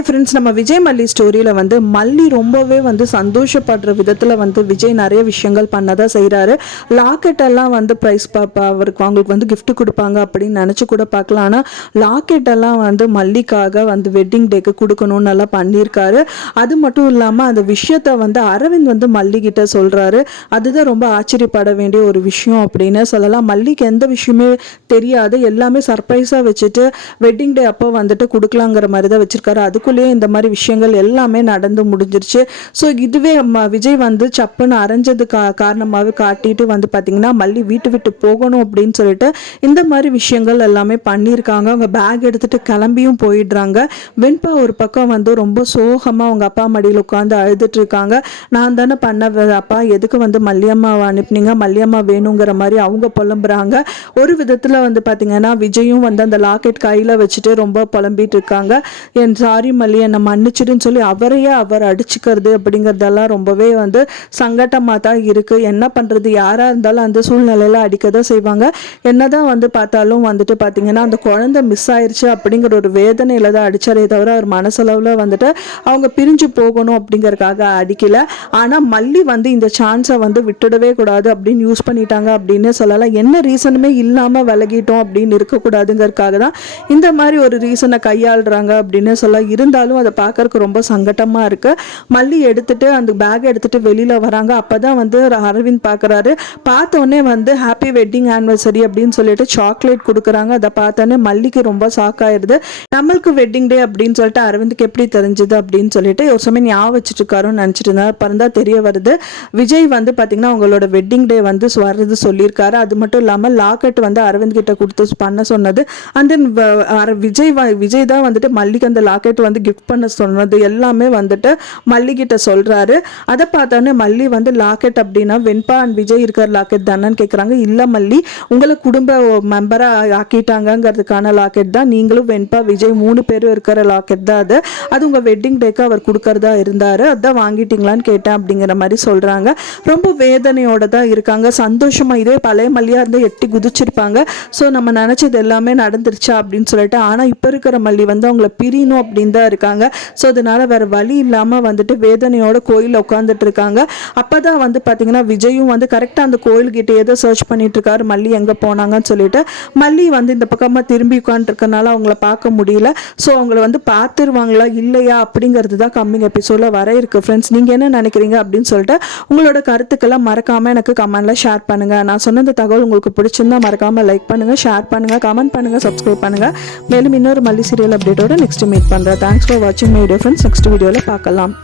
Hi friends, நம்ம விஜய் மல்லி ஸ்டோரியில் வந்து மல்லி ரொம்பவே வந்து சந்தோஷப்படுற விதத்தில் வந்து விஜய் நிறைய விஷயங்கள் பண்ணதான் செய்கிறாரு. லாக்கெட்டெல்லாம் வந்து ப்ரைஸ் அவங்களுக்கு வந்து கிஃப்ட் கொடுப்பாங்க அப்படின்னு நினச்சி கூட பார்க்கலாம். ஆனால் லாக்கெட்டெல்லாம் வந்து மல்லிக்காக வந்து வெட்டிங் டேக்கு கொடுக்கணும்னு எல்லாம் பண்ணியிருக்காரு. அது மட்டும் இல்லாமல் அந்த விஷயத்த வந்து அரவிந்த் வந்து மல்லிகிட்ட சொல்கிறாரு. அதுதான் ரொம்ப ஆச்சரியப்பட வேண்டிய ஒரு விஷயம் அப்படின்னு சொல்லலாம். மல்லிக்கு எந்த விஷயமே தெரியாது, எல்லாமே சர்ப்ரைஸாக வச்சுட்டு வெட்டிங் டே அப்போ வந்துட்டு கொடுக்கலாங்கிற மாதிரி தான் வச்சுருக்காரு. அதுக்குள்ளேயே இந்த மாதிரி விஷயங்கள் எல்லாமே நடந்து முடிஞ்சிருச்சு. ஸோ இதுவே விஜய் வந்து சப்புன்னு அரைஞ்சது காரணமாகவே காட்டிட்டு வந்து பார்த்தீங்கன்னா மல்லி வீட்டு விட்டு போகணும் அப்படின்னு சொல்லிட்டு இந்த மாதிரி விஷயங்கள் எல்லாமே பண்ணியிருக்காங்க. அவங்க பேக் எடுத்துட்டு கிளம்பியும் போயிடுறாங்க. வெண்பா ஒரு பக்கம் வந்து ரொம்ப சோகமாக அவங்க அப்பா மடியில் உட்காந்து அழுதுட்டு இருக்காங்க. நான் தானே பண்ண அப்பா, எதுக்கு வந்து மல்லியம்மாவை அனுப்புனீங்க, மல்லியம்மா வேணுங்கிற மாதிரி அவங்க புலம்புறாங்க. ஒரு விதத்தில் வந்து பார்த்தீங்கன்னா விஜயும் வந்து அந்த லாக்கெட் கையில் வச்சுட்டு ரொம்ப புலம்பிட்டு இருக்காங்க. என் சாரி மல்லி, என்னை மன்னிச்சிடுன்னு சொல்லி அவரையே அவர் அடிச்சுக்கிறது அப்படிங்கிறதெல்லாம் ரொம்பவே வந்து சங்கட்டமாக தான் இருக்குது. என்ன பண்ணுறது, யாராக இருந்தாலும் அந்த சூழ்நிலையில் அடிக்க தான் செய்வாங்க. என்னதான் வந்து பார்த்தாலும் வந்துட்டு பார்த்தீங்கன்னா அந்த குழந்தை மிஸ் ஆயிடுச்சு அப்படிங்கிற ஒரு வேதனையில் தான் அடித்தாரே தவிர அவர் மனசளவில் வந்துட்டு அவங்க பிரிஞ்சு போகணும் அப்படிங்கிறதுக்காக அடிக்கல. ஆனால் மல்லி வந்து இந்த சான்ஸை வந்து விட்டுடவே கூடாது அப்படின்னு யூஸ் பண்ணிட்டாங்க அப்படின்னு சொல்லலாம். என்ன ரீசனுமே இல்லாமல் விலகிட்டோம் அப்படின்னு இருக்கக்கூடாதுங்கிறதுக்காக தான் இந்த மாதிரி ஒரு ரீசனை கையாளுறாங்க அப்படின்னு சொல்ல. இருந்தாலும் அதை பார்க்கறதுக்கு ரொம்ப சங்கட்டமாக இருக்குது. மல்லி எடுத்துட்டு அந்த பேக் எடுத்துட்டு வெளியில் வராங்க. அப்போ தான் வந்து அரவிந்த் பார்க்குறாரு. பார்த்தோன்னே வந்து ஹாப்பி வெட்டிங் ஆனிவர்சரி அப்படின்னு சொல்லிட்டு சாக்லேட் கொடுக்குறாங்க. அதை பார்த்தோன்னே மல்லிக்கு ரொம்ப ஷாக் ஆயிடுது. நம்மளுக்கு வெட்டிங் டே அப்படின்னு சொல்லிட்டு அரவிந்துக்கு எப்படி தெரிஞ்சுது அப்படின்னு சொல்லிட்டு ஒரு சமயம் ஞாபகம் வச்சுட்டு இருக்காருன்னு நினச்சிட்டு இருந்தார். அப்புறம் தான் தெரிய வருது விஜய் வந்து பார்த்தீங்கன்னா அவங்களோட வெட்டிங் டே வந்து வர்றது சொல்லியிருக்காரு. அது மட்டும் இல்லாமல் லாக்கெட் வந்து அரவிந்த் கிட்ட கொடுத்து பண்ண சொன்னது. அண்ட் தென் விஜய் தான் வந்துட்டு மல்லிக்கு அந்த லாக்கெட் வந்து கிஃப்ட் பண்ண சொன்னது எல்லாமே வந்துட்டு மல்லிகிட்ட சொல்றாரு. அதை பார்த்தோன்னே மல்லி வந்து லாக்கெட் அப்படின்னா வெண்பா அண்ட் விஜய் இருக்கிற லாக்கெட் தானேன்னு கேட்குறாங்க. இல்லை மல்லி, உங்களை குடும்ப மெம்பராக ஆக்கிட்டாங்கிறதுக்கான லாக்கெட் தான். நீங்களும் வெண்பா விஜய் 3 பேரும் இருக்கிற லாக்கெட் தான் அது. அது உங்கள் வெட்டிங் டேக்கு அவர் கொடுக்கறதா இருந்தார். அதான் வாங்கிட்டீங்களான்னு கேட்டேன் அப்படிங்கிற மாதிரி சொல்கிறாங்க. ரொம்ப வேதனையோட தான் இருக்காங்க. சந்தோஷமாக இதே பழைய மல்லியாக இருந்தால் எட்டி குதிச்சிருப்பாங்க. ஸோ நம்ம நினச்சது எல்லாமே நடந்துருச்சா அப்படின்னு சொல்லிட்டு. ஆனால் இப்போ இருக்கிற மல்லி வந்து அவங்கள பிரியணும் அப்படின்னு தான் இருக்காங்க. ஸோ அதனால வேற வழி இல்லாமல் வந்துட்டு வேதனையோட கோயிலில் உட்காந்துட்டு இருக்காங்க. அப்போ தான் வந்து பார்த்தீங்கன்னா விஜயும் வந்து கரெக்டாக அந்த கோயில்கிட்ட ஏதோ சர்ச் பண்ணிட்டு இருக்காரு, மல்லி எங்கே போனாங்கன்னு சொல்லிட்டு. மல்லி வந்து இந்த பக்கமாக திரும்பி உட்காந்துருக்கனால அவங்கள பார்க்க முடியல. ஸோ அவங்கள வந்து பார்த்துருவாங்களா இல்லையா அப்படிங்கிறது தான் கம்மிங் எபிசோடில் வர இருக்குது. ஃப்ரெண்ட்ஸ், நீங்கள் என்ன நினைக்கிறீங்க அப்படின்னு சொல்லிட்டு உங்களோட கருத்துக்கெல்லாம் மறக்காமல் எனக்கு கமெண்ட்டில் ஷேர் பண்ணுங்கள். நான் சொன்ன இந்த தகவல் உங்களுக்கு பிடிச்சிருந்தா மறக்காமல் லைக் பண்ணுங்கள், ஷேர் பண்ணுங்கள், கமெண்ட் பண்ணுங்கள், சப்ஸ்கிரைப் பண்ணுங்கள். மேலும் இன்னொரு மல்லி சீரியல் அப்டேட்டோட நெக்ஸ்ட் மீட் பண்ணுறேன். தேங்க்ஸ் ஃபார் வாட்சிங் மை வீடியோ ஃப்ரெண்ட்ஸ். நெக்ஸ்ட் வீடியோவில் பார்க்கலாம்.